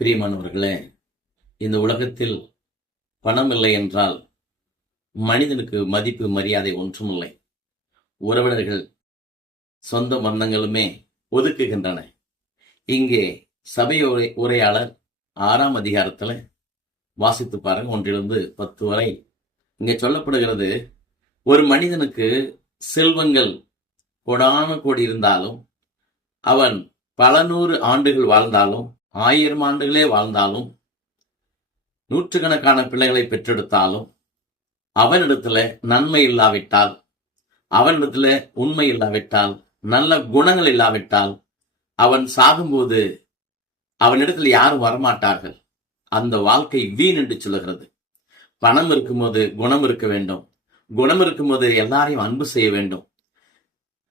பிரியமானவர்களே, இந்த உலகத்தில் பணம் இல்லை என்றால் மனிதனுக்கு மதிப்பு மரியாதை ஒன்றுமில்லை. உறவினர்கள் சொந்த பந்தங்களுமே ஒதுக்குகின்றன. இங்கே சபை உரையாளர் 6ஆம் அதிகாரத்தில் வாசித்து பாருங்க, 1-10 வரை. இங்கே சொல்லப்படுகிறது, ஒரு மனிதனுக்கு செல்வங்கள் கோடான கோடி இருந்தாலும், அவன் பல 100 ஆண்டுகள் வாழ்ந்தாலும், 1000 ஆண்டுகளே வாழ்ந்தாலும், 100கணக்கான பிள்ளைகளை பெற்றெடுத்தாலும், அவனிடத்துல நன்மை இல்லாவிட்டால், அவனிடத்துல உண்மை இல்லாவிட்டால், நல்ல குணங்கள் இல்லாவிட்டால், அவன் சாகும்போது அவனிடத்தில் யாரும் வரமாட்டார்கள். அந்த வாழ்க்கை வீண் என்று சொல்லுகிறது. பணம் இருக்கும்போது குணம் இருக்க வேண்டும். குணம் இருக்கும்போது எல்லாரையும் அன்பு செய்ய வேண்டும்.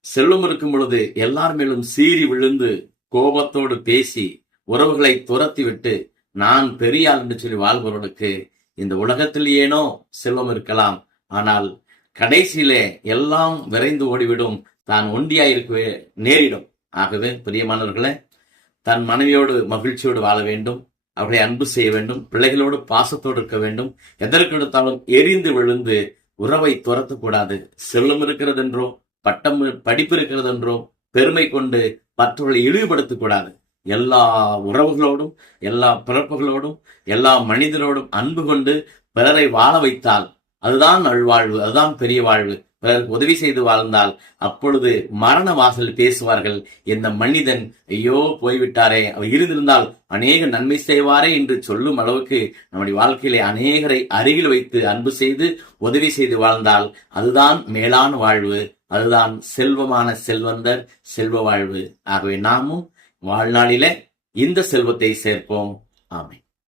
செல்வம் இருக்கும் பொழுது எல்லார் மேலும் சீறி விழுந்து கோபத்தோடு பேசி உறவுகளை துரத்தி விட்டு நான் பெரிய ஆள் என்று சொல்லி வாழ்பவர்களுக்கு இந்த உலகத்தில் ஏனோ செல்வம் இருக்கலாம், ஆனால் கடைசியிலே எல்லாம் விரைந்து ஓடிவிடும், தான் ஒண்டியாயிருக்கவே நேரிடும். ஆகவே பிரியமானவர்களே, தன் மனைவியோடு மகிழ்ச்சியோடு வாழ வேண்டும், அவர்களை அன்பு செய்ய வேண்டும், பிள்ளைகளோடு பாசத்தோடு இருக்க வேண்டும். எதற்கு எடுத்தாலும் எரிந்து விழுந்து உறவை துரத்தக்கூடாது. செல்வம் இருக்கிறது என்றோ, படிப்பு இருக்கிறது என்றோ பெருமை கொண்டு மற்றவர்களை இழிவுபடுத்தக்கூடாது. எல்லா உறவுகளோடும், எல்லா பிறப்புகளோடும், எல்லா மனிதரோடும் அன்பு கொண்டு பிறரை வாழ வைத்தால் அதுதான் நல்வாழ்வு, அதுதான் பெரிய வாழ்வு. பிறருக்கு உதவி செய்து வாழ்ந்தால் அப்பொழுது மரண வாசல் பேசுவார்கள், இந்த மனிதன் ஐயோ போய்விட்டாரே, அவர் இருந்திருந்தால் அநேக நன்மை செய்வாரே என்று சொல்லும் அளவுக்கு நம்முடைய வாழ்க்கையிலே அநேகரை அருகில் வைத்து அன்பு செய்து உதவி செய்து வாழ்ந்தால் அதுதான் மேலான வாழ்வு, அதுதான் செல்வமான செல்வந்தர் செல்வ வாழ்வு. ஆகவே நாமும் வாழ்நாளிலே இந்த செல்வத்தை சேர்ப்போம். ஆமென்.